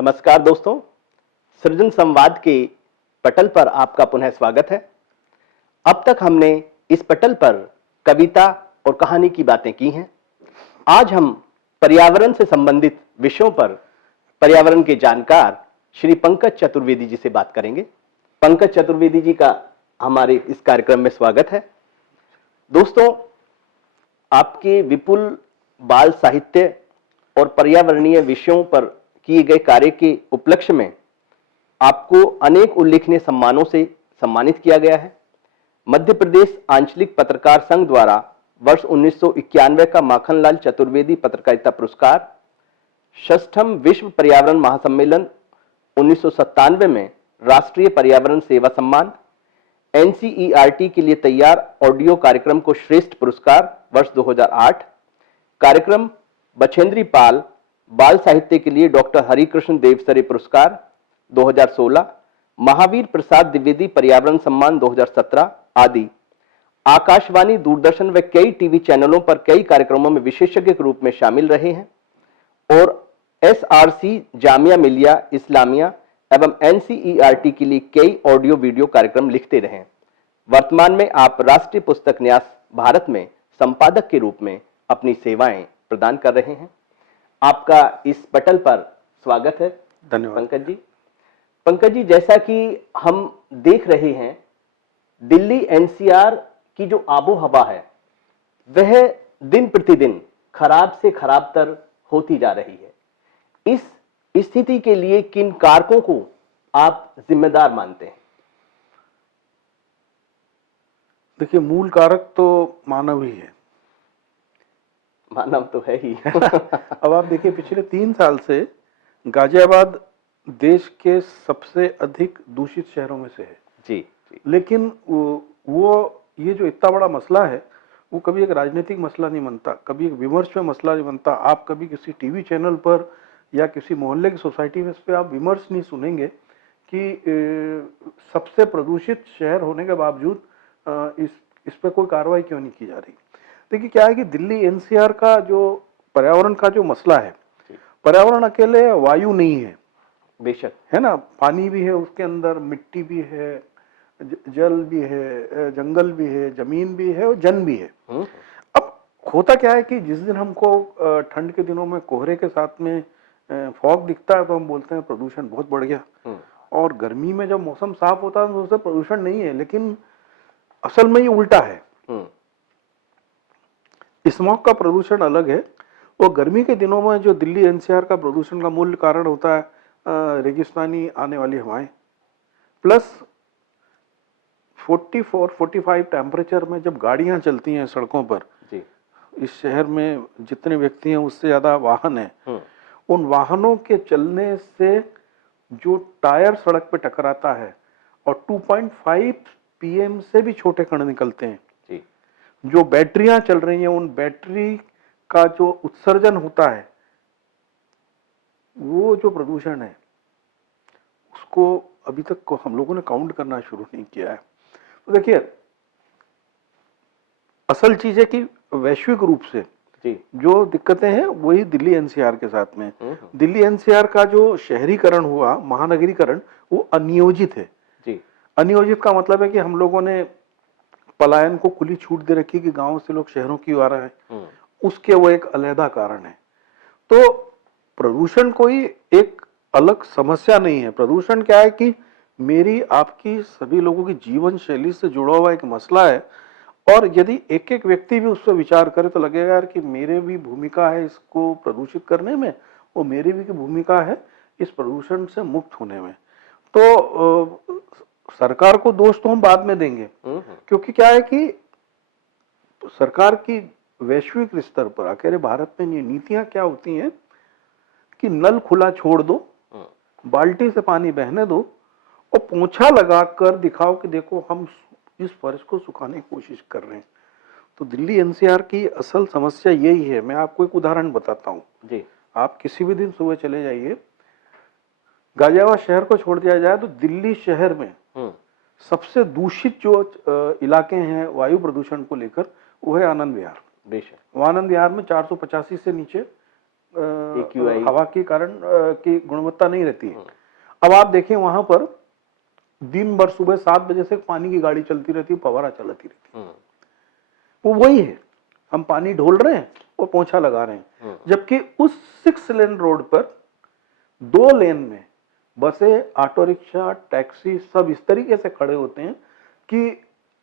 नमस्कार दोस्तों, सृजन संवाद के पटल पर आपका पुनः स्वागत है। अब तक हमने इस पटल पर कविता और कहानी की बातें की हैं। आज हम पर्यावरण से संबंधित विषयों पर पर्यावरण के जानकार श्री पंकज चतुर्वेदी जी से बात करेंगे। पंकज चतुर्वेदी जी का हमारे इस कार्यक्रम में स्वागत है। दोस्तों, आपके विपुल बाल साहित्य और पर्यावरणीय विषयों पर किए गए कार्य के उपलक्ष्य में आपको अनेक उल्लेखनीय सम्मानों से सम्मानित किया गया है। मध्य प्रदेश आंचलिक पत्रकार संघ द्वारा वर्ष 1991 का माखनलाल चतुर्वेदी पत्रकारिता पुरस्कार, षष्ठम विश्व पर्यावरण महासम्मेलन 1997 में राष्ट्रीय पर्यावरण सेवा सम्मान, एनसीईआरटी के लिए तैयार ऑडियो कार्यक्रम को श्रेष्ठ पुरस्कार वर्ष 2008, कार्यक्रम बछेंद्री पाल बाल साहित्य के लिए डॉक्टर हरिकृष्ण देवसरे पुरस्कार 2016, महावीर प्रसाद द्विवेदी पर्यावरण सम्मान 2017 आदि आकाशवाणी, दूरदर्शन व कई टीवी चैनलों पर कई कार्यक्रमों में विशेषज्ञ के रूप में शामिल रहे हैं और एसआरसी, जामिया मिलिया इस्लामिया एवं एनसीईआरटी के लिए कई ऑडियो वीडियो कार्यक्रम लिखते रहे। वर्तमान में आप राष्ट्रीय पुस्तक न्यास भारत में संपादक के रूप में अपनी सेवाएं प्रदान कर रहे हैं। आपका इस पटल पर स्वागत है। धन्यवाद पंकज जी। पंकज जी, जैसा कि हम देख रहे हैं, दिल्ली एनसीआर की जो आबो हवा है वह दिन प्रतिदिन खराब से खराबतर होती जा रही है। इस स्थिति के लिए किन कारकों को आप जिम्मेदार मानते हैं? देखिए, मूल कारक तो मानव ही है। मानव तो है ही। अब आप देखिए, पिछले 3 साल से गाजियाबाद देश के सबसे अधिक दूषित शहरों में से है। जी। लेकिन वो ये जो इतना बड़ा मसला है, वो कभी एक राजनीतिक मसला नहीं बनता, कभी एक विमर्श में मसला नहीं बनता। आप कभी किसी टीवी चैनल पर या किसी मोहल्ले की सोसाइटी में इस पे आप विमर्श नहीं सुनेंगे कि सबसे प्रदूषित शहर होने के बावजूद इस पे कोई कार्रवाई क्यों नहीं की जा रही। देखिए, क्या है कि दिल्ली एनसीआर का जो पर्यावरण का जो मसला है, पर्यावरण अकेले वायु नहीं है, बेशक है ना, पानी भी है उसके अंदर, मिट्टी भी है, जल भी है, जंगल भी है, जमीन भी है और जन भी है। अब होता क्या है कि जिस दिन हमको ठंड के दिनों में कोहरे के साथ में फॉग दिखता है तो हम बोलते हैं प्रदूषण बहुत बढ़ गया, और गर्मी में जब मौसम साफ होता है तो उससे प्रदूषण नहीं है। लेकिन असल में ये उल्टा है। स्मॉग का प्रदूषण अलग है, वो गर्मी के दिनों में जो दिल्ली एनसीआर का प्रदूषण का मूल कारण होता है रेगिस्तानी आने वाली हवाएं, प्लस 44-45 टेम्परेचर में जब गाड़ियां चलती हैं सड़कों पर जी। इस शहर में जितने व्यक्ति हैं उससे ज्यादा वाहन है, उन वाहनों के चलने से जो टायर सड़क पे टकराता है और 2.5 पीएम से भी छोटे कण निकलते हैं। जो बैटरियां चल रही हैं, उन बैटरी का जो उत्सर्जन होता है, वो जो प्रदूषण है उसको अभी तक हम लोगों ने काउंट करना शुरू नहीं किया है। तो देखिए, असल चीज है कि वैश्विक रूप से जी जो दिक्कतें हैं वही दिल्ली एनसीआर के साथ में। दिल्ली एनसीआर का जो शहरीकरण हुआ, महानगरीकरण, वो अनियोजित है जी। अनियोजित का मतलब है कि हम लोगों ने पलायन को खुली छूट दे रखी कि गांव से लोग शहरों की ओर आ रहे हैं, उसके वो एक अलहदा कारण है। तो प्रदूषण कोई एक अलग समस्या नहीं है। प्रदूषण क्या है कि मेरी आपकी सभी लोगों की जीवन शैली से जुड़ा हुआ एक मसला है, और यदि एक एक व्यक्ति भी उस पर विचार करे तो लगेगा यार कि मेरे भी भूमिका है इसको प्रदूषित करने में, और मेरी भी भूमिका है इस प्रदूषण से मुक्त होने में। तो सरकार को दोष तो हम बाद में देंगे, क्योंकि क्या है कि सरकार की वैश्विक स्तर पर, अकेले भारत में ये नीतियां क्या होती हैं कि नल खुला छोड़ दो, बाल्टी से पानी बहने दो और पोंछा लगाकर दिखाओ कि देखो हम इस फर्श को सुखाने की कोशिश कर रहे हैं। तो दिल्ली एनसीआर की असल समस्या यही है। मैं आपको एक उदाहरण बताता हूँ जी। आप किसी भी दिन सुबह चले जाइए, गाजियाबाद शहर को छोड़ दिया जाए तो दिल्ली शहर में सबसे दूषित जो इलाके हैं वायु प्रदूषण को लेकर, वो है आनंद विहार। बेशक वो आनंद विहार में 485 से नीचे हवा के कारण की गुणवत्ता नहीं रहती है। अब आप देखें वहां पर दिन भर सुबह 7 बजे से पानी की गाड़ी चलती रहती है, फव्वारा चलती रहती है। वो वही है, हम पानी ढोल रहे हैं और पोंछा लगा रहे हैं। जबकि उस 6 लेन रोड पर 2 लेन में बसें, ऑटो रिक्शा, टैक्सी सब इस तरीके से खड़े होते हैं कि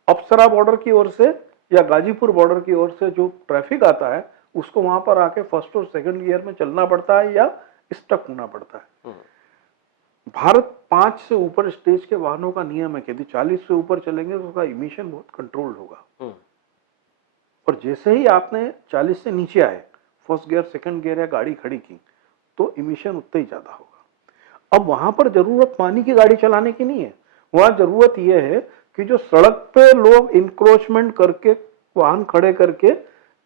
अप्सरा बॉर्डर की ओर से या गाजीपुर बॉर्डर की ओर से जो ट्रैफिक आता है उसको वहां पर आके फर्स्ट और सेकंड गियर में चलना पड़ता है या स्टक होना पड़ता है। भारत 5 से ऊपर स्टेज के वाहनों का नियम है कि यदि 40 से ऊपर चलेंगे तो उसका इमिशन बहुत कंट्रोल्ड होगा। और जैसे ही आपने 40 से नीचे आए, फर्स्ट गियर, सेकंड गियर या गाड़ी खड़ी की, तो इमिशन उतना ही ज्यादा होगा। अब वहां पर जरूरत पानी की गाड़ी चलाने की नहीं है, वहां जरूरत यह है कि जो सड़क पे लोग इंक्रोचमेंट करके वाहन खड़े करके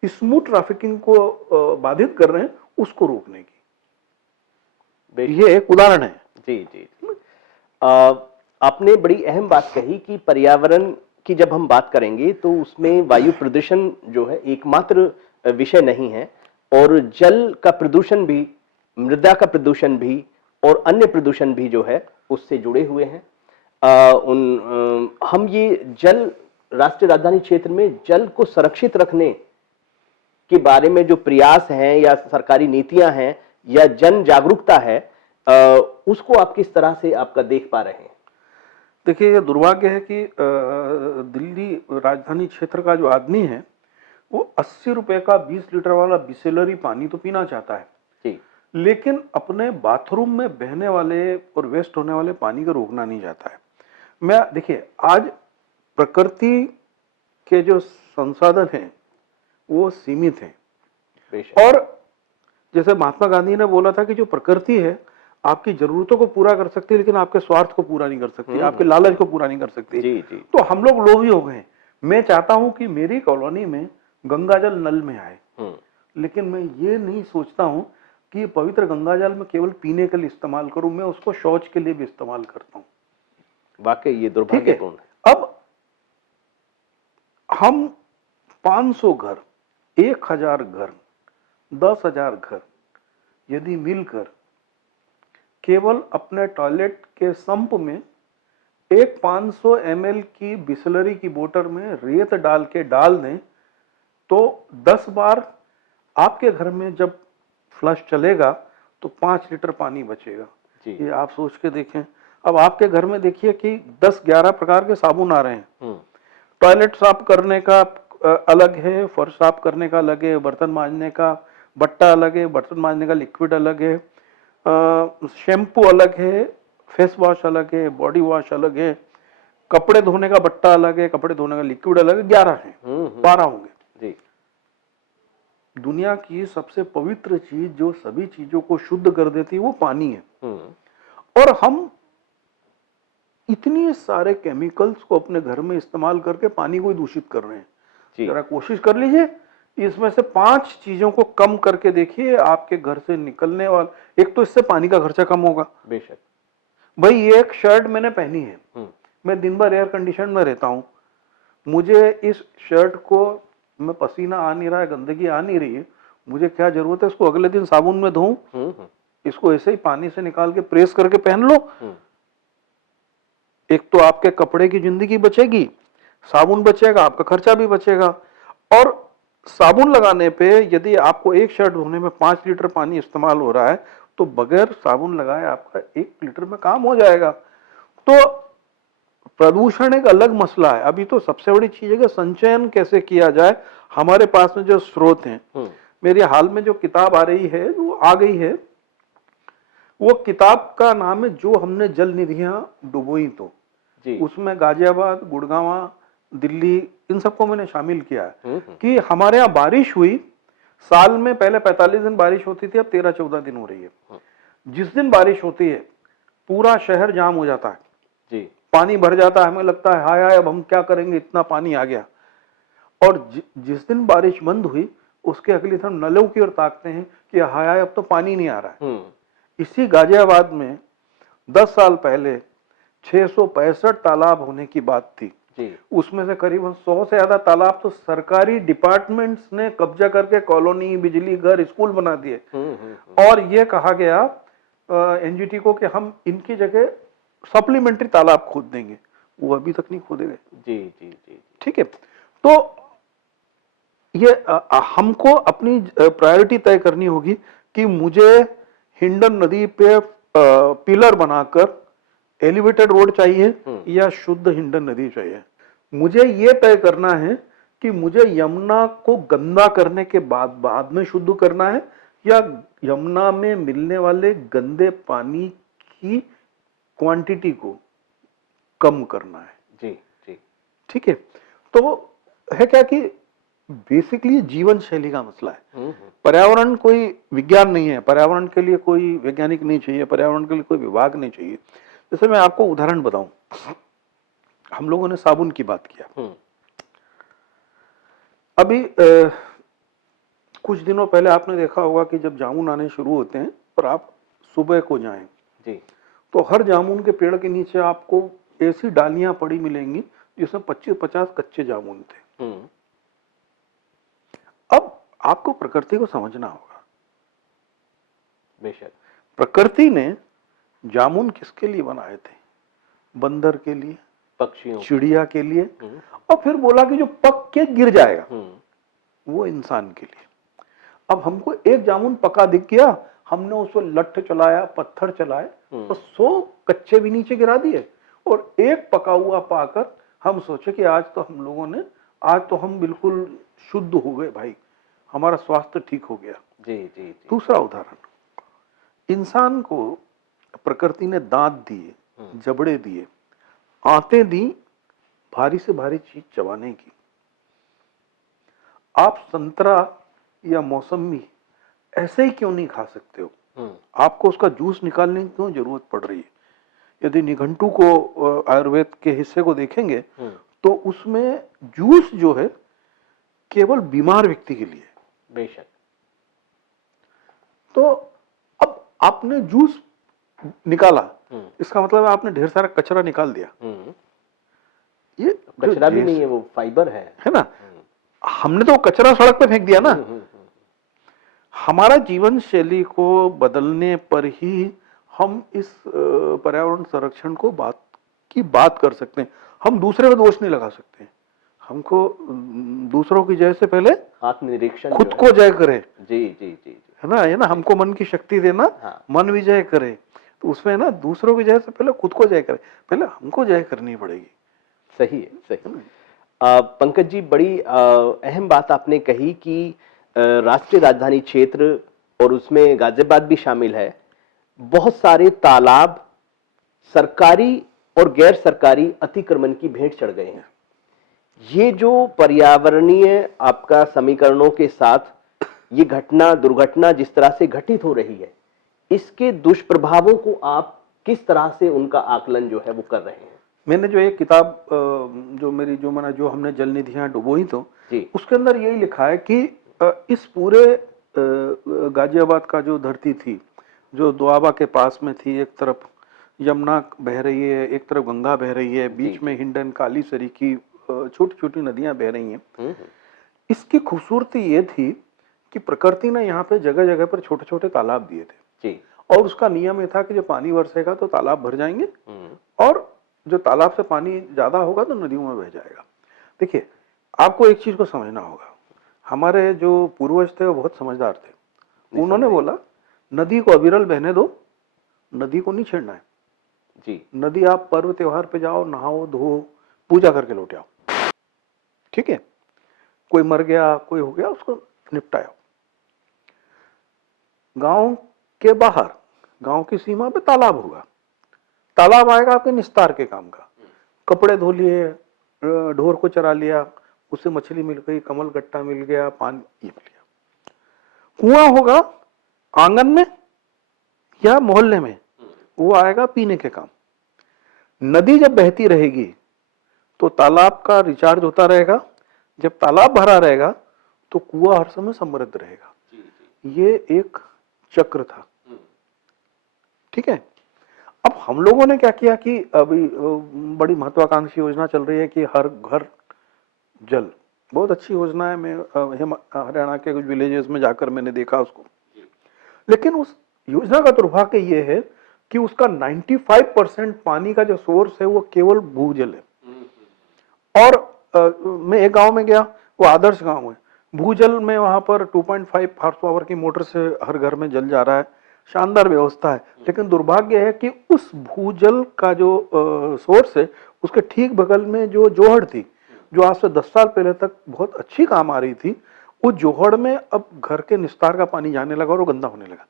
स्मूथ ट्रैफिकिंग को बाधित कर रहे हैं, उसको रोकने की। ये एक उदाहरण है। जी जी। आपने बड़ी अहम बात कही कि पर्यावरण की जब हम बात करेंगे तो उसमें वायु प्रदूषण जो है एकमात्र विषय नहीं है, और जल का प्रदूषण भी, मृदा का प्रदूषण भी और अन्य प्रदूषण भी जो है उससे जुड़े हुए हैं। हम ये जल, राष्ट्रीय राजधानी क्षेत्र में जल को सुरक्षित रखने के बारे में जो प्रयास हैं या सरकारी नीतियां हैं या जन जागरूकता है, उसको आप किस तरह से आपका देख पा रहे हैं? देखिए, ये दुर्भाग्य है कि दिल्ली राजधानी क्षेत्र का जो आदमी है वो 80 रुपए का 20 लीटर वाला बिसलेरी पानी तो पीना चाहता है जी, लेकिन अपने बाथरूम में बहने वाले और वेस्ट होने वाले पानी को रोकना नहीं चाहता है। मैं देखिए, आज प्रकृति के जो संसाधन हैं वो सीमित हैं, और जैसे महात्मा गांधी ने बोला था कि जो प्रकृति है आपकी जरूरतों को पूरा कर सकती है लेकिन आपके स्वार्थ को पूरा नहीं कर सकती, आपके लालच को पूरा नहीं कर सकती। जी जी। तो हम लोग लोभी हो गए। मैं चाहता हूं कि मेरी कॉलोनी में गंगा जल नल में आए, लेकिन मैं ये नहीं सोचता हूं कि पवित्र गंगा जल में केवल पीने के लिए इस्तेमाल करूं, मैं उसको शौच के लिए भी इस्तेमाल करता हूं। वाकई ये दुर्भाग्यपूर्ण है। अब हम 500 घर, 1000 घर, 10,000 घर यदि मिलकर केवल अपने टॉयलेट के संप में एक 500 ml की बिसलरी की बोतल में रेत डाल के डाल दें तो 10 बार आपके घर में जब फ्लश चलेगा तो 5 लीटर पानी बचेगा। ये आप सोच के देखें। अब आपके घर में देखिए कि 10-11 प्रकार के साबुन आ रहे हैं। टॉयलेट साफ करने का अलग है, फर्श साफ करने का अलग है, बर्तन मांजने का बट्टा अलग है, बर्तन मांजने का लिक्विड अलग है, शैम्पू अलग है, फेस वॉश अलग है, बॉडी वॉश अलग है, कपड़े धोने का बट्टा अलग है, कपड़े धोने का लिक्विड अलग है, 11 है, 12 होंगे जी। दुनिया की सबसे पवित्र चीज जो सभी चीजों को शुद्ध कर देती है वो पानी है, और हम इतने सारे केमिकल्स को अपने घर में इस्तेमाल करके पानी को दूषित कर रहे हैं। जरा कोशिश कर लीजिए, इसमें से 5 चीजों को कम करके देखिए, आपके घर से निकलने वाला, एक तो इससे पानी का खर्चा कम होगा। बेशक भाई, एक शर्ट मैंने पहनी है, मैं दिन भर एयर कंडीशन में रहता हूं, मुझे इस शर्ट को में पसीना आ नहीं रहा है, गंदगी आ नहीं रही है, मुझे क्या जरूरत है इसको अगले दिन साबुन में धोऊं? इसको ऐसे ही पानी से निकाल के प्रेस करके पहन लो। एक तो आपके कपड़े की जिंदगी बचेगी, साबुन बचेगा, आपका खर्चा भी बचेगा। और साबुन लगाने पे यदि आपको एक शर्ट धोने में 5 लीटर पानी इस्तेमाल हो रहा है तो बगैर साबुन लगाए आपका 1 लीटर में काम हो जाएगा। तो प्रदूषण एक अलग मसला है। अभी तो सबसे बड़ी चीज है कि संचयन कैसे किया जाए। हमारे पास में जो स्रोत हैं, मेरी हाल में जो किताब आ रही है, वो आ गई है, वो किताब का नाम है जो हमने जल निधियां डुबोई। तो उसमें गाजियाबाद, गुड़गांव, दिल्ली, इन सबको मैंने शामिल किया है कि हमारे यहाँ बारिश हुई, साल में पहले 45 दिन बारिश होती थी, अब 13-14 दिन हो रही है। जिस दिन बारिश होती है पूरा शहर जाम हो जाता है जी, पानी भर जाता है, हमें लगता है हाय हाय अब हम क्या करेंगे, इतना पानी आ गया। और जिस दिन बारिश बंद हुई उसके अगले दिन नलों की ओर ताकते हैं कि हाय हाय अब तो पानी नहीं आ रहा है। इसी गाजियाबाद में 10 साल पहले 665 तालाब होने की बात थी जी। उसमें से करीबन 100 से ज्यादा तालाब तो सरकारी डिपार्टमेंट्स ने कब्जा करके कॉलोनी, बिजली घर, स्कूल बना दिए। और ये कहा गया एनजीटी को कि हम इनकी जगह सप्लीमेंट्री तालाब खोद देंगे। वो अभी तक नहीं खोदे गए। जी जी जी। ठीक है, तो ये हमको अपनी प्रायोरिटी तय करनी होगी कि मुझे हिंडन नदी पे पिलर बनाकर एलिवेटेड रोड चाहिए या शुद्ध हिंडन नदी चाहिए। मुझे ये तय करना है कि मुझे यमुना को गंदा करने के बाद में शुद्ध करना है या यमुना में मिलने वाले गंदे पानी की क्वांटिटी को कम करना है। जी जी। ठीक है, तो है क्या कि बेसिकली जीवन शैली का मसला है। पर्यावरण कोई विज्ञान नहीं है, पर्यावरण के लिए कोई वैज्ञानिक नहीं चाहिए, पर्यावरण के लिए कोई विभाग नहीं चाहिए। जैसे मैं आपको उदाहरण बताऊं, हम लोगों ने साबुन की बात किया। अभी कुछ दिनों पहले आपने देखा होगा कि जब जामुन आने शुरू होते हैं और आप सुबह को जाएं जी, तो हर जामुन के पेड़ के नीचे आपको ऐसी डालियां पड़ी मिलेंगी जिसमें 25-50 कच्चे जामुन थे। अब आपको प्रकृति को समझना होगा। बेशक प्रकृति ने जामुन किसके लिए बनाए थे? बंदर के लिए, पक्षियों, चिड़िया के लिए, और फिर बोला कि जो पक के गिर जाएगा वो इंसान के लिए। अब हमको एक जामुन पका दिख गया, हमने उसको लठ चलाया, पत्थर चलाए तो 100 कच्चे भी नीचे गिरा दिए और एक पका हुआ पाकर हम सोचे कि आज तो हम लोगों ने, आज तो हम बिल्कुल शुद्ध हो गए भाई, हमारा स्वास्थ्य ठीक हो गया। जी जी जी। दूसरा उदाहरण, इंसान को प्रकृति ने दांत दिए, जबड़े दिए, आंतें दी भारी से भारी चीज चबाने की। आप संतरा या मौसमी ऐसे ही क्यों नहीं खा सकते हो? आपको उसका जूस निकालने की क्यों जरूरत पड़ रही है? यदि निघंटू को, आयुर्वेद के हिस्से को देखेंगे तो उसमें जूस जो है केवल बीमार व्यक्ति के लिए। बेशक। तो अब आपने जूस निकाला, इसका मतलब आपने ढेर सारा कचरा निकाल दिया। ये कचरा भी नहीं है, वो फाइबर है ना? हमने तो कचरा सड़क पे फेंक दिया ना। हमारा जीवन शैली को बदलने पर ही हम इस पर्यावरण संरक्षण को बात कर सकते हैं। हम दूसरे पे दोष नहीं लगा सकते। हमको दूसरों की जय से पहले आत्मनिरीक्षण, खुद को जय करे। जी जी जी, है ना? ये ना, हमको मन की शक्ति देना, मन विजय करे। तो उसमें ना दूसरों की जय से पहले खुद को जय करे, पहले हमको जय करनी पड़ेगी। सही है, सही। पंकज जी, बड़ी अहम बात आपने कही कि राष्ट्रीय राजधानी क्षेत्र और उसमें गाजियाबाद भी शामिल है, बहुत सारे तालाब सरकारी और गैर सरकारी अतिक्रमण की भेंट चढ़ गए हैं। ये जो पर्यावरणीय आपका समीकरणों के साथ ये घटना, दुर्घटना जिस तरह से घटित हो रही है, इसके दुष्प्रभावों को आप किस तरह से उनका आकलन जो है वो कर रहे हैं? मैंने जो एक किताब जो हमने जल निधियां डुबोई, तो उसके अंदर यही लिखा है कि इस पूरे गाजियाबाद का जो धरती थी, जो दोआबा के पास में थी, एक तरफ यमुना बह रही है, एक तरफ गंगा बह रही है, बीच में हिंडन, काली सरी की छोटी छोटी नदियां बह रही हैं। इसकी खूबसूरती ये थी कि प्रकृति ने यहाँ पे जगह जगह पर छोटे छोटे तालाब दिए थे और उसका नियम ये था कि जो पानी बरसेगा तो तालाब भर जाएंगे और जो तालाब से पानी ज्यादा होगा तो नदियों में बह जाएगा। देखिए, आपको एक चीज को समझना होगा, हमारे जो पूर्वज थे वो बहुत समझदार थे। उन्होंने बोला नदी को अविरल बहने दो, नदी को नहीं छेड़ना है जी। नदी आप पर्व त्योहार पे जाओ, नहाओ, धो, पूजा करके लौट आओ। ठीक है, कोई मर गया, कोई हो गया, उसको निपटाओ। गांव के बाहर, गांव की सीमा पे तालाब होगा, तालाब आएगा आपके निस्तार के काम का। कपड़े धो लिए, ढोर को चरा लिया, उससे मछली मिल गई, कमल गट्टा मिल गया, पानी ये मिल गया। कुआं होगा आंगन में या मोहल्ले में, वो आएगा पीने के काम। नदी जब बहती रहेगी तो तालाब का रिचार्ज होता रहेगा, जब तालाब भरा रहेगा तो कुआं हर समय समृद्ध रहेगा। ये एक चक्र था। ठीक है, अब हम लोगों ने क्या किया कि अभी बड़ी महत्वाकांक्षी योजना चल रही है कि हर घर जल, बहुत अच्छी योजना है। मैं हरियाणा के कुछ विलेजेस में जाकर मैंने देखा उसको, लेकिन उस योजना का दुर्भाग्य ये है कि उसका 95% पानी का जो सोर्स है वो केवल भूजल है। और मैं एक गांव में गया, वो आदर्श गांव है, भूजल में वहां पर 2.5 हॉर्स पावर की मोटर से हर घर में जल जा रहा है, शानदार व्यवस्था है। लेकिन दुर्भाग्य है कि उस भूजल का जो सोर्स है उसके ठीक बगल में जो जोहड़ थी, जो आज से 10 साल पहले तक बहुत अच्छी काम आ रही थी, उस जोहड़ में अब घर के निस्तार का पानी जाने लगा और वो गंदा होने लगा।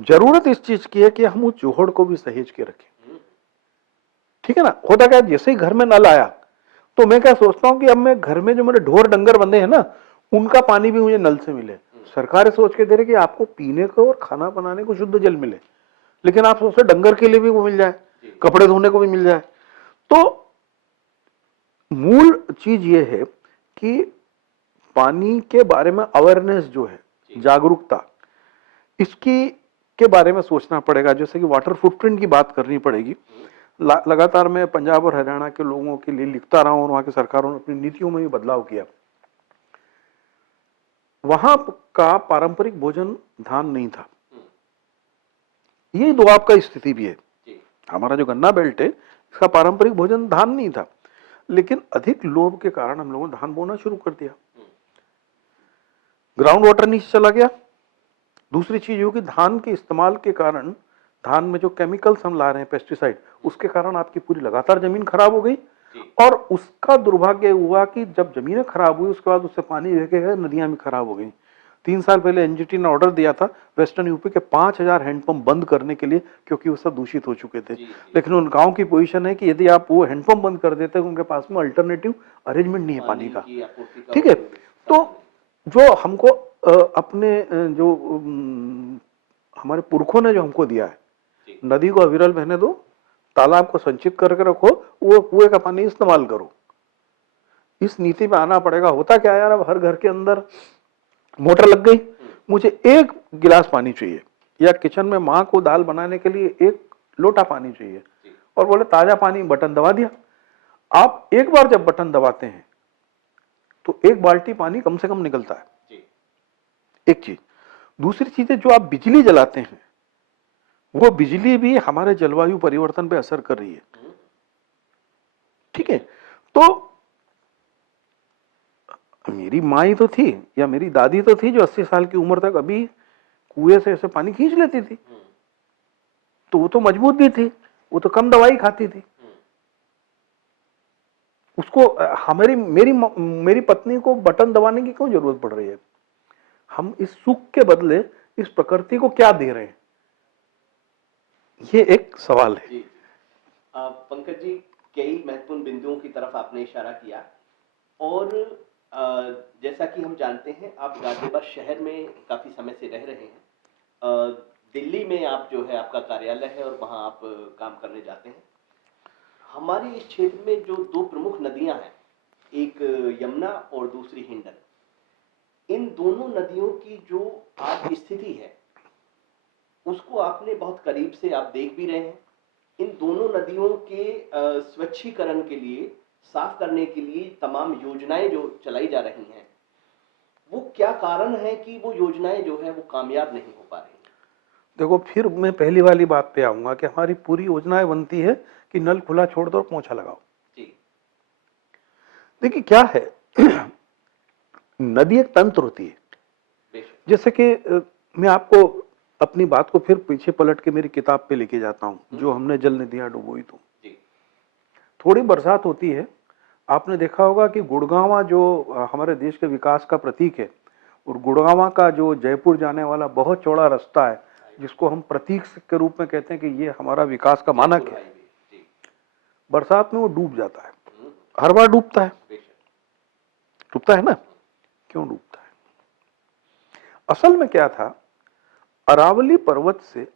जरूरत इस चीज की है कि हम उस जोहड़ को भी सहेज के रखें, ठीक है ना। होता क्या, जैसे ही घर में नल आया तो मैं क्या सोचता हूं कि अब मैं घर में जो मेरे ढोर डंगर बंधे हैं ना, उनका पानी भी मुझे नल से मिले। सरकार सोच के दे रही कि आपको पीने को और खाना बनाने को शुद्ध जल मिले, लेकिन आप सोचते डंगर के लिए भी वो मिल जाए, कपड़े धोने को भी मिल जाए। तो मूल चीज ये है कि पानी के बारे में अवेयरनेस जो है, जागरूकता, इसकी के बारे में सोचना पड़ेगा। जैसे कि वाटर फुटप्रिंट की बात करनी पड़ेगी। लगातार मैं पंजाब और हरियाणा के लोगों के लिए लिखता रहा हूं और वहां की सरकारों ने अपनी नीतियों में भी बदलाव किया। वहां का पारंपरिक भोजन धान नहीं था, यही दोआब का स्थिति भी है। हमारा जो गन्ना बेल्ट है इसका पारंपरिक भोजन धान नहीं था, लेकिन अधिक लोभ के कारण हम लोगों ने धान बोना शुरू कर दिया, ग्राउंड वाटर नीचे चला गया। दूसरी चीज हो कि धान के इस्तेमाल के कारण, धान में जो केमिकल्स हम ला रहे हैं पेस्टिसाइड, उसके कारण आपकी पूरी लगातार जमीन खराब हो गई। और उसका दुर्भाग्य हुआ कि जब जमीनें खराब हुई उसके बाद उससे पानी बह गया, नदियां भी खराब हो गई। 3 साल पहले एनजीटी ने ऑर्डर दिया था वेस्टर्न यूपी के 5000 हैंडपंप बंद करने के लिए, क्योंकि वो सब दूषित हो चुके थे। लेकिन उन गांव की पोजीशन है कि यदि आप वो हैंडपंप बंद कर देते हैं, उनके पास में अल्टरनेटिव अरेंजमेंट नहीं है पानी का, ठीक है। तो जो हमको अपने जो हमारे पुरखों ने जो हमको दिया है, नदी को अविरल बहने दो, तालाब को संचित करके रखो, वो कुएं का पानी इस्तेमाल करो, इस नीति पे आना पड़ेगा। होता क्या यार, अब हर घर के अंदर मोटर लग गई, मुझे 1 गिलास पानी चाहिए, या किचन में माँ को दाल बनाने के लिए 1 लोटा पानी चाहिए, और बोले ताजा पानी, बटन दबा दिया। आप एक बार जब बटन दबाते हैं तो 1 बाल्टी पानी कम से कम निकलता है, एक चीज। दूसरी चीज है, जो आप बिजली जलाते हैं वो बिजली भी हमारे जलवायु परिवर्तन पे असर कर रही है, ठीक है। तो मेरी माँ ही तो थी या मेरी दादी तो थी जो 80 साल की उम्र तक अभी कुएं से ऐसे पानी खींच लेती थी, तो वो तो मजबूत भी थी, वो तो कम दवाई खाती थी। उसको हमारी मेरी पत्नी को बटन दबाने की क्यों जरूरत पड़ रही है? हम इस सुख के बदले इस प्रकृति को क्या दे रहे हैं, ये एक सवाल है। पंकज जी, कई महत्वपूर्ण बिंदुओं की तरफ आपने इशारा किया, और जैसा कि हम जानते हैं आप गाजियाबाद शहर में काफी समय से रह रहे हैं, दिल्ली में आप जो है आपका कार्यालय है और वहां आप काम करने जाते हैं। हमारे इस क्षेत्र में जो 2 प्रमुख नदियां हैं, एक यमुना और दूसरी हिंडन, इन दोनों नदियों की जो आज स्थिति है उसको आपने बहुत करीब से आप देख भी रहे हैं। इन दोनों नदियों के स्वच्छीकरण के लिए, साफ करने के लिए तमाम योजनाएं जो चलाई जा रही हैं, वो क्या कारण है कि वो योजनाएं जो है वो कामयाब नहीं हो पा रही? देखो, फिर मैं पहली वाली बात पे आऊंगा कि हमारी पूरी योजनाएं बनती है कि नल खुला छोड़ दो और पोंछा लगाओ। देखिए क्या है, नदी एक तंत्र होती है। जैसे कि मैं आपको अपनी बात को फिर पीछे पलट के मेरी किताब पे लेके जाता हूं, जो हमने जल नदियां डुबोई। तो थोड़ी बरसात होती है, आपने देखा होगा कि गुड़गांवा जो हमारे देश के विकास का प्रतीक है, और गुड़गांवा का जो जयपुर जाने वाला बहुत चौड़ा रास्ता है, जिसको हम प्रतीक के रूप में कहते हैं कि ये हमारा विकास का मानक है, बरसात में वो डूब जाता है। हर बार डूबता है ना, क्यों डूबता है? असल में क्या था, अरावली पर्वत से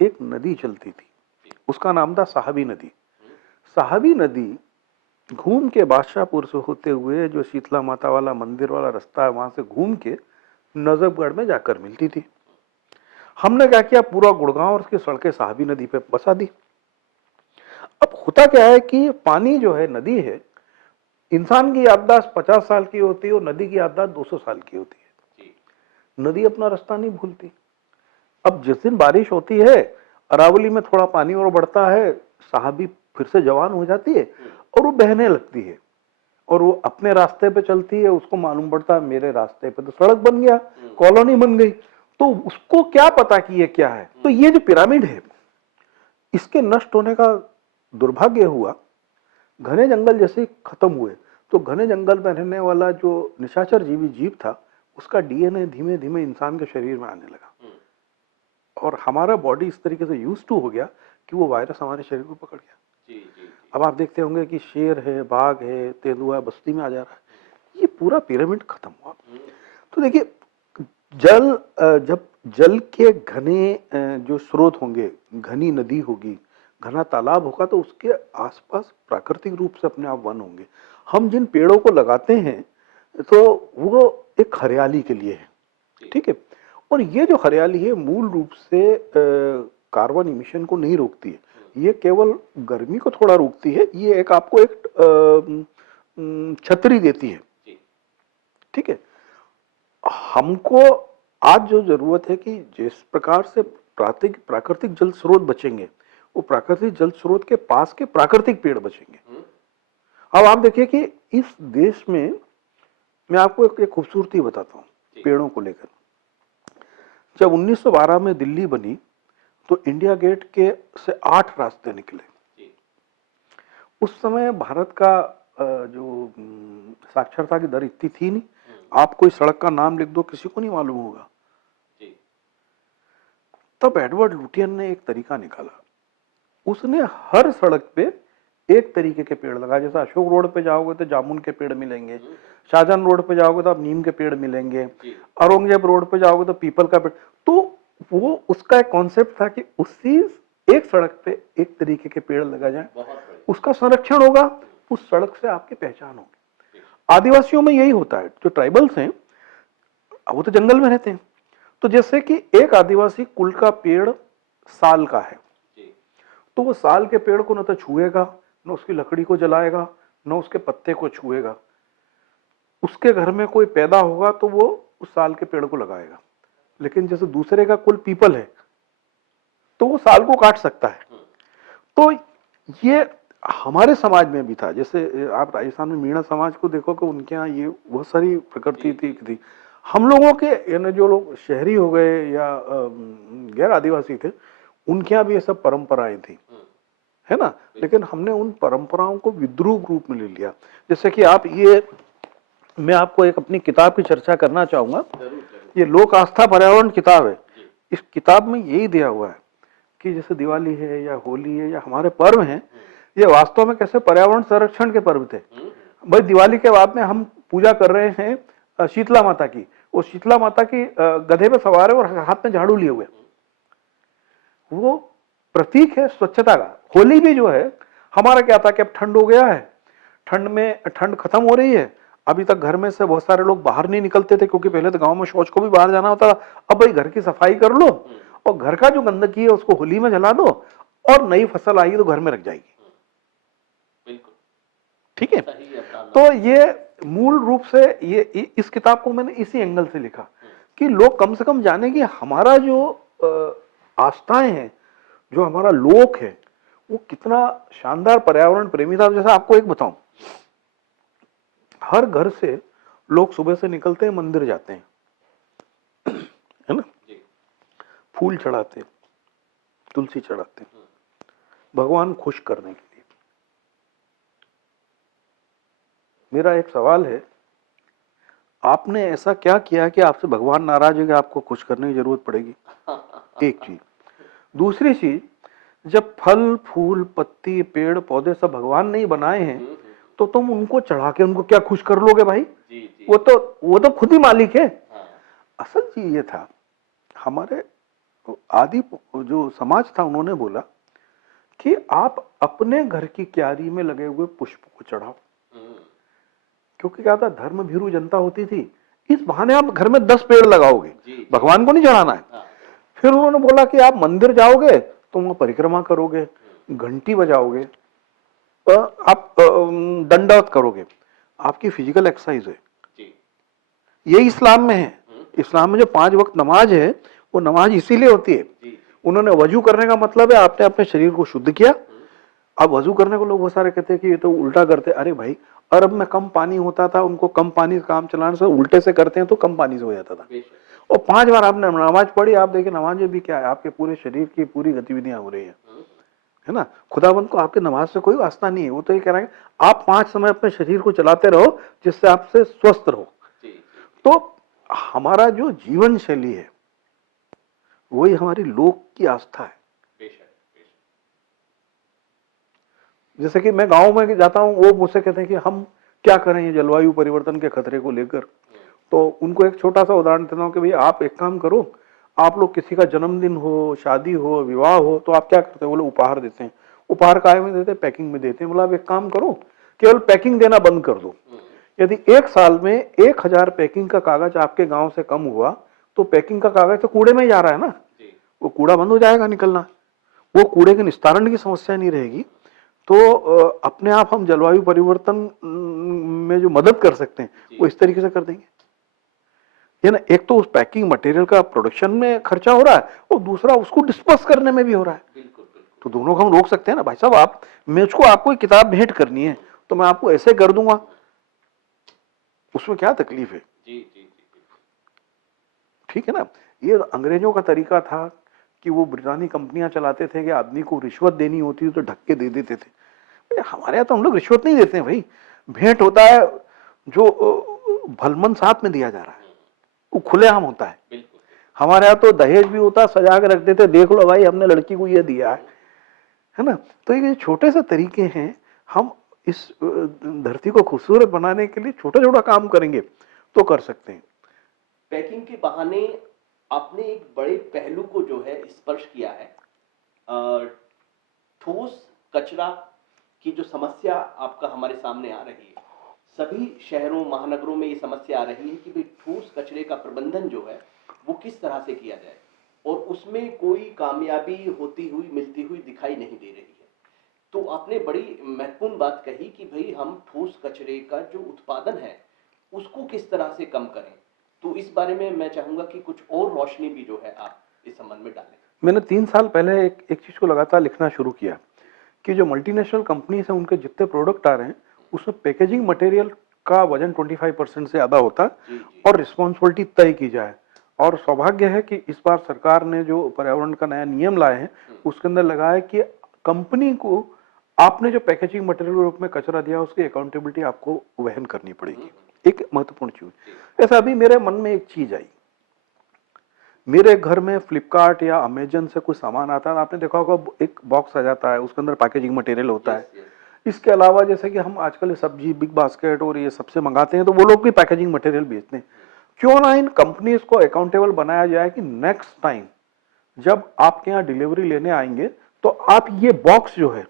एक नदी चलती थी, उसका नाम था साहबी नदी। साहबी नदी घूम के बादशाहपुर से होते हुए जो शीतला माता वाला मंदिर वाला रास्ता है, वहां से घूम के नजफगढ़ में जाकर मिलती थी। हमने क्या किया, पूरा गुड़गांव और उसकी सड़कें साहबी नदी पे बसा दी। अब होता क्या है कि पानी जो है, नदी है, इंसान की याददाश्त 50 साल की होती है और नदी की याददाश्त 200 साल की होती है। नदी अपना रास्ता नहीं भूलती। अब जिस दिन बारिश होती है, अरावली में थोड़ा पानी और बढ़ता है, साहबी फिर से जवान हो जाती है और वो बहने लगती है और वो अपने रास्ते पे चलती है। उसको मालूम पड़ता है मेरे रास्ते पे तो सड़क बन गया, कॉलोनी बन गई। तो उसको क्या पता कि ये क्या है। तो ये जो पिरामिड है, इसके नष्ट होने का दुर्भाग्य हुआ, घने जंगल जैसे खत्म हुए तो घने जंगल में रहने वाला जो निशाचर जीवी जीव था, उसका डीएनए धीमे धीमे इंसान के शरीर में आने लगा और हमारा बॉडी इस तरीके से यूज टू हो गया कि वो वायरस हमारे शरीर को पकड़ गया। अब आप देखते होंगे कि शेर है, बाघ है, तेंदुआ बस्ती में आ जा रहा है। ये पूरा पिरामिड खत्म हुआ। तो देखिए, जल जब जल के घने जो स्रोत होंगे, घनी नदी होगी, घना तालाब होगा, तो उसके आसपास प्राकृतिक रूप से अपने आप वन होंगे। हम जिन पेड़ों को लगाते हैं तो वो एक हरियाली के लिए है, ठीक है। और ये जो हरियाली है मूल रूप से कार्बन इमिशन को नहीं रोकती है, ये केवल गर्मी को थोड़ा रोकती है। ये एक आपको एक छतरी देती है, ठीक है। हमको आज जो जरूरत है कि जिस प्रकार से प्राकृतिक जल स्रोत बचेंगे, वो प्राकृतिक जल स्रोत के पास के प्राकृतिक पेड़ बचेंगे। अब आप देखिए कि इस देश में, मैं आपको एक खूबसूरती बताता हूं पेड़ों को लेकर। जब 1912 में दिल्ली बनी तो इंडिया गेट के से 8 रास्ते निकले। उस समय भारत का जो साक्षरता की दर इतनी थी नहीं। आप कोई सड़क का नाम लिख दो, किसी को नहीं मालूम होगा। तब एडवर्ड लुटियन ने एक तरीका निकाला। उसने हर सड़क पे एक तरीके के पेड़ लगाए। जैसे अशोक रोड पे जाओगे तो जामुन के पेड़ मिलेंगे, शाहजहां रोड पे जाओगे तो आप नीम के पेड़ मिलेंगे, औरंगजेब रोड पे जाओगे तो पीपल का पेड़। तो वो उसका एक कॉन्सेप्ट था कि उसी एक सड़क पे एक तरीके के पेड़ लगा जाए, उसका संरक्षण होगा, उस सड़क से आपकी पहचान होगी। आदिवासियों में यही होता है। जो ट्राइबल्स हैं वो तो जंगल में रहते हैं, तो जैसे कि एक आदिवासी कुल का पेड़ साल का है, तो वो साल के पेड़ को न तो छुएगा, न उसकी लकड़ी को जलाएगा, न उसके पत्ते को छुएगा। उसके घर में कोई पैदा होगा तो वो उस साल के पेड़ को लगाएगा। लेकिन जैसे दूसरे का कुल पीपल है तो वो साल को काट सकता है। तो ये हमारे समाज में भी था। जैसे आप राजस्थान में मीणा समाज को देखो कि उनके यहाँ ये बहुत सारी प्रकृति थी। हम लोगों के जो लोग शहरी हो गए या गैर आदिवासी थे, उनके यहाँ भी ये सब परंपराएं थी, है ना। लेकिन हमने उन परंपराओं को विद्रूप रूप में ले लिया। जैसे कि आप ये, मैं आपको एक अपनी किताब की चर्चा करना चाहूंगा। ये लोक आस्था पर्यावरण किताब है। इस किताब में यही दिया हुआ है कि जैसे दिवाली है या होली है या हमारे पर्व हैं, ये वास्तव में कैसे पर्यावरण संरक्षण के पर्व थे। भाई दिवाली के बाद में हम पूजा कर रहे हैं शीतला माता की। वो शीतला माता की गधे पे सवार है और हाथ में झाड़ू लिए हुए, वो प्रतीक है स्वच्छता का। होली भी जो है, हमारा क्या था कि अब ठंड हो गया है, ठंड खत्म हो रही है। अभी तक घर में से बहुत सारे लोग बाहर नहीं निकलते थे, क्योंकि पहले तो गांव में शौच को भी बाहर जाना होता था। अब भाई घर की सफाई कर लो और घर का जो गंदगी है उसको होली में जला दो, और नई फसल आई तो घर में रख जाएगी। ठीक है। तो ये मूल रूप से ये इस किताब को मैंने इसी एंगल से लिखा कि लोग कम से कम जाने कि हमारा जो आस्थाएं हैं, जो हमारा लोक है, वो कितना शानदार पर्यावरण प्रेमी था। जैसा आपको एक बताऊं, हर घर से लोग सुबह से निकलते हैं, मंदिर जाते हैं, है ना, फूल चढ़ाते हैं, तुलसी चढ़ाते हैं, भगवान खुश करने के लिए। मेरा एक सवाल है, आपने ऐसा क्या किया कि आपसे भगवान नाराज है कि आपको खुश करने की जरूरत पड़ेगी? एक चीज। दूसरी चीज, जब फल फूल पत्ती पेड़ पौधे सब भगवान ने ही बनाए हैं, तो तुम उनको चढ़ा के उनको क्या खुश कर लोगे भाई? वो तो खुद ही मालिक है। असल चीज ये था, हमारे आदि जो समाज था, उन्होंने बोला कि आप अपने घर की क्यारी में लगे हुए पुष्प को चढ़ाओ। क्योंकि क्या था, धर्म भीरू जनता होती थी, इस बहाने आप घर में 10 पेड़ लगाओगे, भगवान को नहीं चढ़ाना है। फिर उन्होंने बोला कि आप मंदिर जाओगे तो वहां परिक्रमा करोगे, घंटी बजाओगे, आप दंडवत करोगे, आपकी फिजिकल एक्सरसाइज है। ये इस्लाम में है। इस्लाम में जो 5 वक्त नमाज है वो नमाज इसीलिए होती है। उन्होंने वजू करने का मतलब है आपने अपने शरीर को शुद्ध किया। अब वजू करने को लोग बहुत सारे कहते हैं कि ये तो उल्टा करते। अरे भाई, अरब में कम पानी होता था, उनको कम पानी से काम चलाने से उल्टे से करते हैं तो कम पानी से हो जाता था। और 5 बार आपने नमाज पढ़ी, आप देखिए नमाज में भी क्या है, आपके पूरे शरीर की पूरी गतिविधियां हो रही है ना। खुदाबंद को आपके नमाज से कोई वास्ता नहीं है। वो तो ये कह रहा है आप 5 समय अपने शरीर को चलाते रहो जिससे आपसे स्वस्थ रहो। तो हमारा जो जीवन शैली है वही हमारी लोक की आस्था है। जैसे कि मैं गांव में जाता हूं, वो मुझसे कहते हैं कि हम क्या करें ये जलवायु परिवर्तन के खतरे को लेकर। तो उनको एक छोटा सा उदाहरण देता हूं कि भाई आप एक काम करो, आप लोग किसी का जन्मदिन हो, शादी हो, विवाह हो, तो आप क्या करते हैं? वो लोग उपहार देते हैं। उपहार काय में देते हैं? पैकिंग में देते हैं। मतलब आप एक काम करो, केवल पैकिंग देना बंद कर दो। यदि 1 साल में 1000 पैकिंग का कागज आपके गांव से कम हुआ तो पैकिंग का कागज तो कूड़े में ही जा रहा है ना, वो कूड़ा बंद हो जाएगा निकलना, वो कूड़े के निस्तारण की समस्या नहीं रहेगी। तो अपने आप हम जलवायु परिवर्तन में जो मदद कर सकते हैं वो इस तरीके से कर देंगे। ये ना, एक तो उस पैकिंग मटेरियल का प्रोडक्शन में खर्चा हो रहा है और दूसरा उसको डिस्पर्स करने में भी हो रहा है। तो दोनों को हम रोक सकते हैं ना। भाई साहब, आप मुझको आपको किताब भेंट करनी है तो मैं आपको ऐसे कर दूंगा, उसमें क्या तकलीफ है? ठीक है ना। ये अंग्रेजों का तरीका था कि वो ब्रिटानी कंपनियां चलाते थे कि आदमी को रिश्वत देनी होती तो ढक के दे देते थे। हमारे यहाँ तो हम लोग रिश्वत नहीं देते हैं भाई। भेंट होता है जो भलमन साथ में दिया जा रहा है, वो खुलेआम होता है। हमारे यहाँ तो दहेज भी होता, सजा के रख देते, देख लो भाई हमने लड़की को ये दिया है ना। तो ये छोटे से तरीके हैं, हम इस धरती को खूबसूरत बनाने के लिए छोटा छोटा काम करेंगे तो कर सकते हैं। पैकिंग के बहाने आपने एक बड़े पहलू को जो है स्पर्श किया है। ठोस कचरा की जो समस्या आपका हमारे सामने आ रही है, सभी शहरों महानगरों में ये समस्या आ रही है कि भाई ठोस कचरे का प्रबंधन जो है वो किस तरह से किया जाए, और उसमें कोई कामयाबी होती हुई मिलती हुई दिखाई नहीं दे रही है। तो आपने बड़ी महत्वपूर्ण बात कही कि भाई हम ठोस कचरे का जो उत्पादन है उसको किस तरह से कम करें। तो इस बारे में मैं चाहूंगा कि कुछ और रोशनी भी जो है आप इस संबंध में डालें। मैंने 3 साल पहले एक चीज को लगातार लिखना शुरू किया कि जो मल्टीनेशनल कंपनीज हैं उनके जितने प्रोडक्ट आ रहे हैं उसमें पैकेजिंग मटेरियल का वजन 25% से ज्यादा होता है और रिस्पॉन्सिबिलिटी तय की जाए। और सौभाग्य है कि इस बार सरकार ने जो पर्यावरण का नया नियम लाए हैं उसके अंदर लगा है कि कंपनी को आपने जो पैकेजिंग मटेरियल के रूप में कचरा दिया उसकी अकाउंटेबिलिटी आपको वहन करनी पड़ेगी। एक महत्वपूर्ण चीज। ऐसा अभी मेरे मन में एक चीज आई, मेरे घर में फ्लिपकार्ट या अमेजन से कोई सामान आता है, आपने देखा होगा एक बॉक्स आ जाता है, उसके अंदर पैकेजिंग मटेरियल होता है। इसके अलावा जैसे कि हम आजकल सब्जी बिग बास्केट और ये सबसे मंगाते हैं तो वो लोग भी पैकेजिंग मटेरियल बेचते हैं। क्यों ना इन कंपनीज को अकाउंटेबल बनाया जाए कि नेक्स्ट टाइम जब आपके यहाँ डिलीवरी लेने आएंगे तो आप ये बॉक्स जो है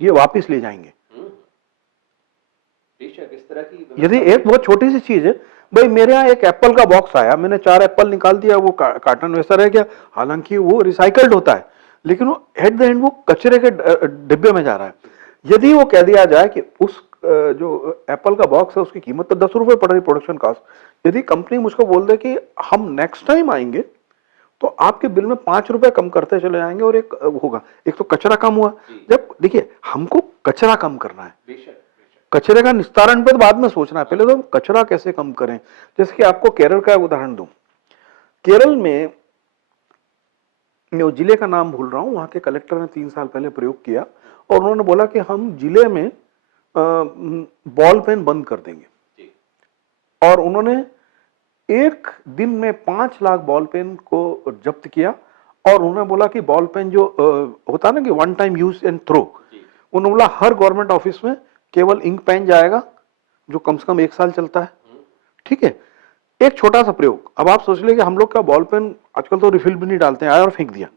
ये वापस ले जाएंगे। इस तरह की यदि एक बहुत छोटी सी चीज है, भाई मेरे यहाँ एक एप्पल का बॉक्स आया, मैंने 4 एप्पल निकाल दिया, वो कार्टन वैसा रह गया, हालांकि वो रिसाइकल्ड होता है लेकिन वो एट द एंड वो कचरे के डिब्बे में जा रहा है। यदि वो कह दिया जाए कि उस जो एप्पल का बॉक्स है उसकी कीमत तो 10 रुपए पड़ रही प्रोडक्शन कॉस्ट, यदि कंपनी मुझको बोल दे कि हम नेक्स्ट टाइम आएंगे तो आपके बिल में 5 रुपए कम करते चले जाएंगे और एक होगा, एक तो कचरा कम हुआ। जब देखिए हमको कचरा कम करना है, कचरे का निस्तारण पे तो बाद में सोचना है, पहले तो कचरा कैसे कम करें। जैसे कि आपको केरल का उदाहरण दूं, केरल में मैं जिले का नाम भूल रहा हूं, वहां के कलेक्टर ने 3 साल पहले प्रयोग किया और उन्होंने बोला कि हम जिले में बॉल पेन बंद कर देंगे। और उन्होंने एक दिन में 5 लाख बॉल पेन को जब्त किया और उन्होंने बोला कि बॉल पेन जो होता है ना कि 1 टाइम यूज एंड थ्रो, उन्होंने बोला हर गवर्नमेंट ऑफिस में केवल इंक पेन जाएगा जो कम से कम 1 साल चलता है। ठीक है, एक छोटा सा प्रयोग। अब आप सोच ले कि हम लोग का बॉल पेन आजकल तो रिफिल भी नहीं डालते हैं, आया और फेंक दिया।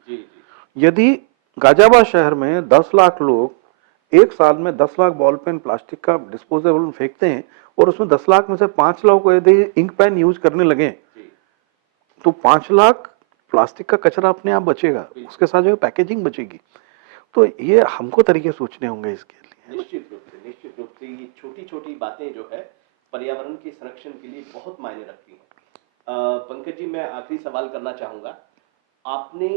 यदि गाजियाबाद शहर में 10 लाख लोग 1 साल में 10 लाख बॉल पेन प्लास्टिक का डिस्पोजेबल फेंकते हैं और उसमें 10 लाख में से 5 लाख को यदि इंक पेन यूज करने लगे तो 5 लाख प्लास्टिक का कचरा अपने आप बचेगा, उसके साथ जो पैकेजिंग बचेगी। तो ये हमको तरीके सोचने होंगे इसके लिए। निश्चित रूप से ये छोटी छोटी बातें जो है पर्यावरण के संरक्षण के लिए बहुत मायने रखती हैं। पंकज जी, मैं आखिरी सवाल करना चाहूंगा। आपने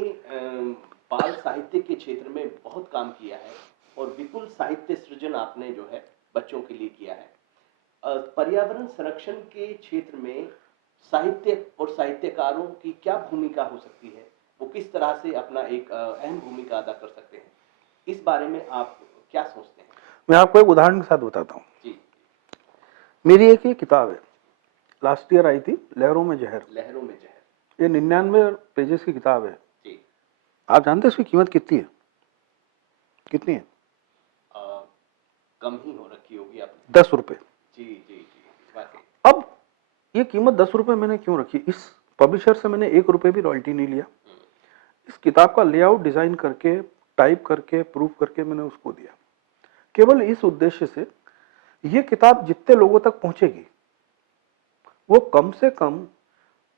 बाल साहित्य के क्षेत्र में बहुत काम किया है और विपुल साहित्य सृजन आपने जो है बच्चों के लिए किया है। पर्यावरण संरक्षण के क्षेत्र में साहित्य और साहित्यकारों की क्या भूमिका हो सकती है, वो किस तरह से अपना एक अहम भूमिका अदा कर सकते हैं, इस बारे में आप क्या सोचते हैं? मैं आपको एक उदाहरण के साथ बताता हूँ जी। मेरी एक ये किताब है, लास्ट ईयर आई थी, लहरों में जहर। लहरों में जहर, ये 99 पेजेस की किताब है जी। आप जानते हैं इसकी कीमत कितनी है? कितनी है? कम ही हो रखी होगी आपने। 10 रुपए। जी जी जी। अब ये कीमत 10 रुपए मैंने क्यों रखी? इस पब्लिशर से मैंने 1 रुपए भी रॉयल्टी नहीं लिया। इस किताब का लेआउट डिजाइन करके, टाइप करके, प्रूफ करके मैंने उसको दिया, केवल इस उद्देश्य से ये किताब जितने लोगों तक पहुंचेगी वो कम से कम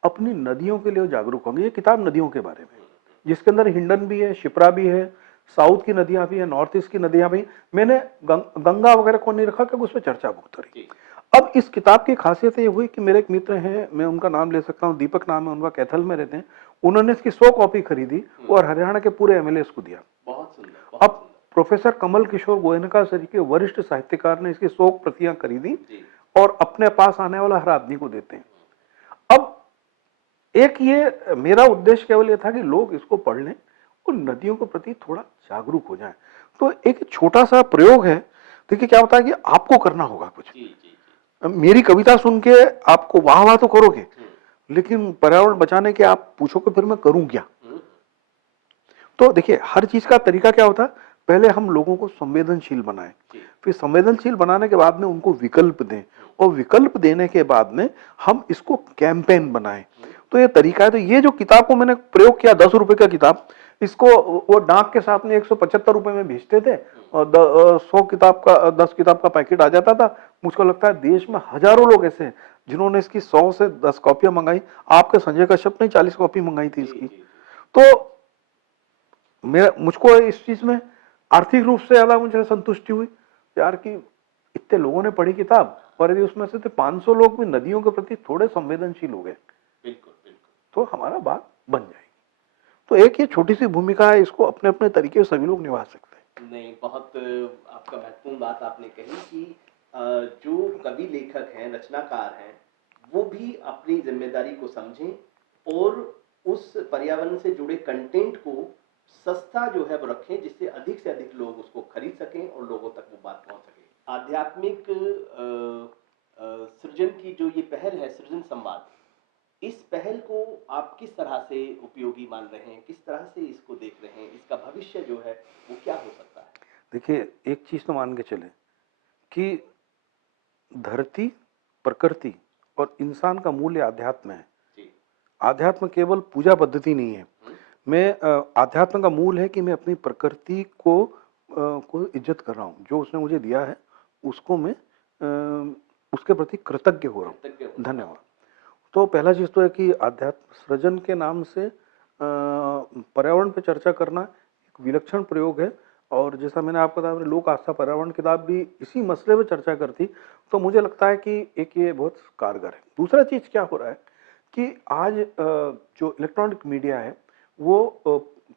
अपनी नदियों के लिए जागरूक होंगे। ये किताब नदियों के बारे में, जिसके अंदर हिंडन भी है, शिप्रा भी है, साउथ की नदियां भी है, नॉर्थ ईस्ट की नदियां भी। मैंने गंगा वगैरह को नहीं रखा क्योंकि उसमें चर्चा बहुत रही। अब इस किताब की खासियत ये हुई कि मेरे एक मित्र हैं, मैं उनका नाम ले सकता हूँ, दीपक नाम है उनका, कैथल में रहते हैं। उन्होंने इसकी 100 कॉपी खरीदी और हरियाणा के पूरे एमएलए को दिया। बहुत सुंदर। अब प्रोफेसर कमल किशोर गोयनका सर के वरिष्ठ साहित्यकार ने इसकी 100 प्रतियां खरीदी और अपने पास आने वाला हर आदमी को देते हैं। अब एक ये मेरा उद्देश्य केवल ये था कि लोग इसको पढ़ लें और नदियों के प्रति थोड़ा जागरूक हो जाएं। तो एक छोटा सा प्रयोग है। देखिए क्या होता है कि आपको करना होगा कुछ। मेरी कविता सुन के आपको वाह वाह तो करोगे, लेकिन पर्यावरण बचाने के आप पूछोगे फिर मैं करूं क्या? तो देखिए हर चीज का तरीका क्या होता है, पहले हम लोगों को संवेदनशील बनाएं, फिर संवेदनशील बनाने के बाद में उनको विकल्प दें और विकल्प देने के बाद में हम इसको कैंपेन बनाएं। तो ये तरीका है। तो ये जो किताब को मैंने प्रयोग किया, 10 रुपए का किताब, इसको वो डाक के साथ में 175 रुपए में भेजते थे और 10 किताब का पैकेट आ जाता था। मुझको लगता है देश में हजारों लोग ऐसे हैं जिन्होंने इसकी 100 से 10 कॉपियां मंगाई। आपके संजय कश्यप ने 40 कॉपी मंगाई थी इसकी। तो मुझको इस चीज में आर्थिक रूप से ज्यादा मुझे संतुष्टि हुई यार कि इतने लोगों ने पढ़ी किताब और यदि उसमें से 500 लोग भी नदियों के प्रति थोड़े संवेदनशील हो गए, बिल्कुल तो हमारा बात बन जाएगी। तो एक ये छोटी सी भूमिका है, इसको अपने अपने तरीके से सभी लोग निभा सकते हैं। नहीं, बहुत आपका महत्वपूर्ण बात आपने कही कि जो कवि लेखक हैं, रचनाकार हैं, वो भी अपनी जिम्मेदारी को समझें और उस पर्यावरण से जुड़े कंटेंट को सस्ता जो है वो रखें, जिससे अधिक से अधिक लोग उसको खरीद सकें और लोगों तक वो बात पहुंच सके। आध्यात्मिक सृजन की जो ये पहल है, सृजन संवाद, इस पहल को आप किस तरह से उपयोगी मान रहे हैं, किस तरह से इसको देख रहे हैं, इसका भविष्य जो है वो क्या हो सकता है? देखिए एक चीज तो मान के चले कि धरती, प्रकृति और इंसान का मूल्य आध्यात्म है। आध्यात्म केवल पूजा पद्धति नहीं है। मैं आध्यात्म का मूल है कि मैं अपनी प्रकृति को इज्जत कर रहा हूँ, जो उसने मुझे दिया है उसको मैं उसके प्रति कृतज्ञ हो रहा हूँ। धन्यवाद। तो पहला चीज तो है कि आध्यात्म सृजन के नाम से पर्यावरण पे चर्चा करना एक विलक्षण प्रयोग है। और जैसा मैंने आपको बताया, लोक आस्था पर्यावरण किताब भी इसी मसले पे चर्चा करती, तो मुझे लगता है कि एक ये बहुत कारगर है। दूसरा चीज क्या हो रहा है कि आज जो इलेक्ट्रॉनिक मीडिया है वो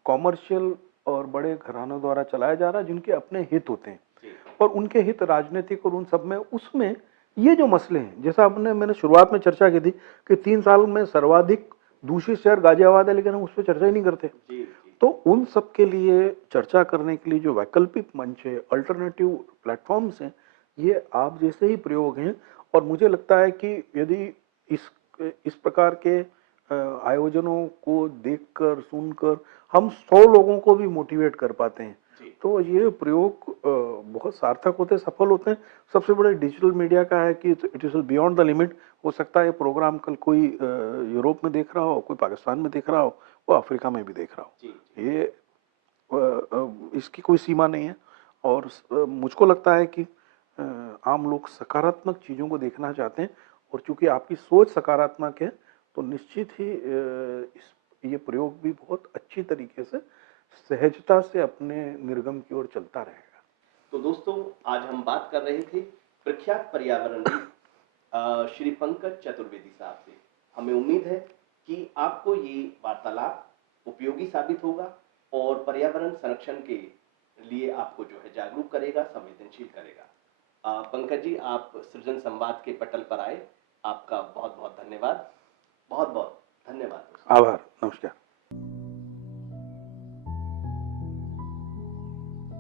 कॉमर्शियल और बड़े घरानों द्वारा चलाया जा रहा है, जिनके अपने हित होते हैं और उनके हित राजनीतिक और उन सब में, उसमें ये जो मसले हैं, जैसा मैंने शुरुआत में चर्चा की थी कि 3 साल में सर्वाधिक दूषित शहर गाजियाबाद है, लेकिन हम उस पर चर्चा ही नहीं करते। तो उन सब के लिए चर्चा करने के लिए जो वैकल्पिक मंच है, अल्टरनेटिव प्लेटफॉर्म्स हैं, ये आप जैसे ही प्रयोग हैं। और मुझे लगता है कि यदि इस प्रकार के आयोजनों को देखकर, सुनकर हम 100 लोगों को भी मोटिवेट कर पाते हैं, तो ये प्रयोग बहुत सार्थक होते हैं, सफल होते हैं। सबसे बड़े डिजिटल मीडिया का है कि it is beyond the limit. हो सकता है ये प्रोग्राम कल कोई यूरोप में देख रहा हो, कोई पाकिस्तान में देख रहा हो, वो अफ्रीका में भी देख रहा हो। ये इसकी कोई सीमा नहीं है। और मुझको लगता है कि आम लोग सकारात्मक चीज़ों को देखना चाहते हैं, और चूंकि आपकी सोच सकारात्मक है तो निश्चित ही ये प्रयोग भी बहुत अच्छी तरीके से सहजता से अपने निर्गम की ओर चलता रहेगा। तो दोस्तों, आज हम बात कर रहे थे प्रख्यात पर्यावरणविद श्री पंकज चतुर्वेदी साहब से। हमें उम्मीद है कि आपको ये वार्तालाप उपयोगी साबित होगा और पर्यावरण संरक्षण के लिए आपको जो है जागरूक करेगा, संवेदनशील करेगा। पंकज जी, आप सृजन संवाद के पटल पर आए, आपका बहुत बहुत धन्यवाद। बहुत बहुत धन्यवाद। आभार, नमस्कार।